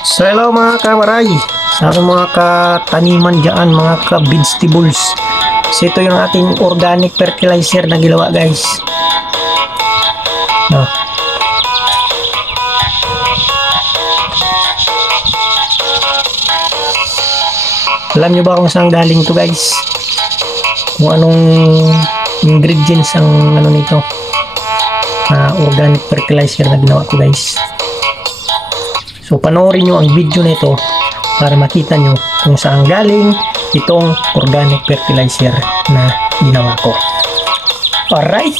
So hello mga kamaray, sa mga kataniman dyan, mga ka-vegetables. So ito yung ating organic fertilizer na ginawa guys. No. Alam nyo ba kung saan galing to guys? Kung anong ingredients ang ano nito, organic fertilizer na ginawa ko guys. So panoorin nyo ang video nito para makita nyo kung saan galing itong organic fertilizer na ginawa ko. Alright.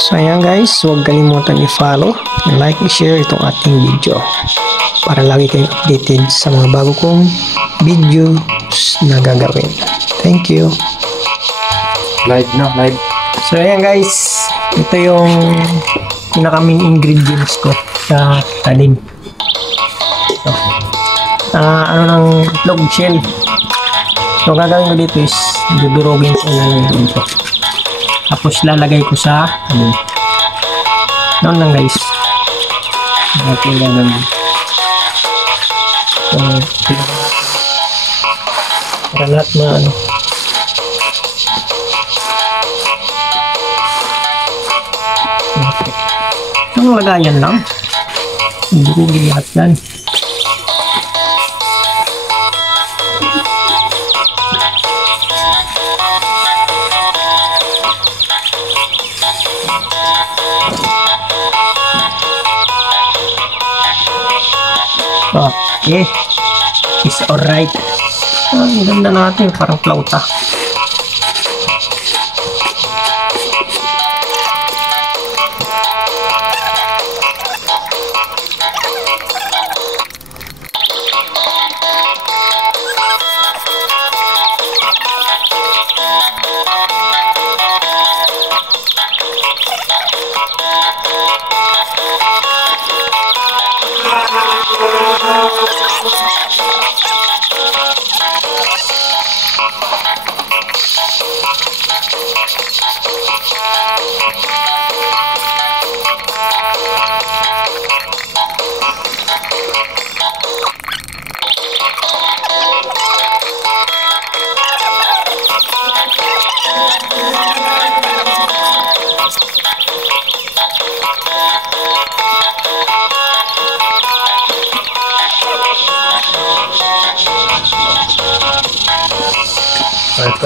So ayan guys, huwag kalimutan i-follow, like, i-share itong ating video para lagi kayong updated sa mga bago kong videos na gagawin. Thank you. Live na, live. So ayan guys, ito yung pinakaming ingredients ko sa tanim. So, ano ng itlog shell. So gagawin ko dito is dudurugin ko lang dito. Tapos lalagay ko sa tanim. Noon lang guys. Natin lang naman. So, para lahat na ano. Ang lagayan lang. Hindi ko lihat yan. Okay. It's alright. Ang ganda natin. Parang flauta.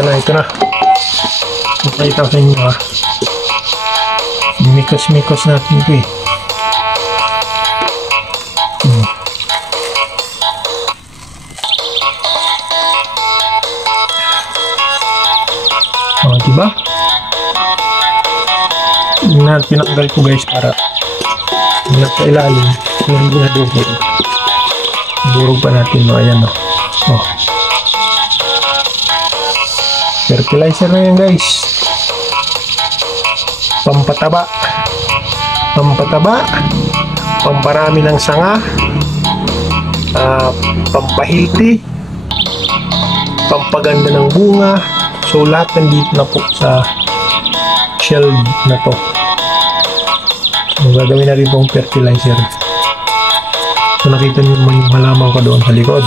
Ito na. Ipakita ko sa inyo ha. Mikos-mikos natin ito eh. Diba? Pinakgal ko guys para sa ilalim yung ginadurog. Durog pa natin no. Ayan no. Fertilizer na yan guys. Pampataba, pamparami ng sanga, pampahilti, pampaganda ng bunga. So lahat nandito na po sa shell na to. So gagawin natin pong fertilizer. So nakita nyo naman yung halaman ko doon sa likod.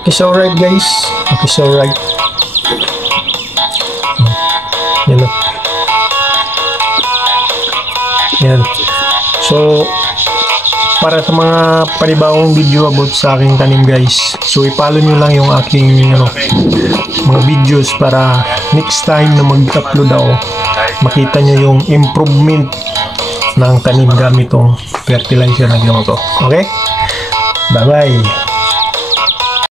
Okay, so alright guys. Okay, so alright. Yan. Yan. So, para sa mga panibagong video about sa aking tanim guys. So, i-follow nyo lang yung aking mga videos para next time na mag-upload ako, makita nyo yung improvement ng tanim gamit tong fertilizer na ginawa ko. Okay? Bye-bye!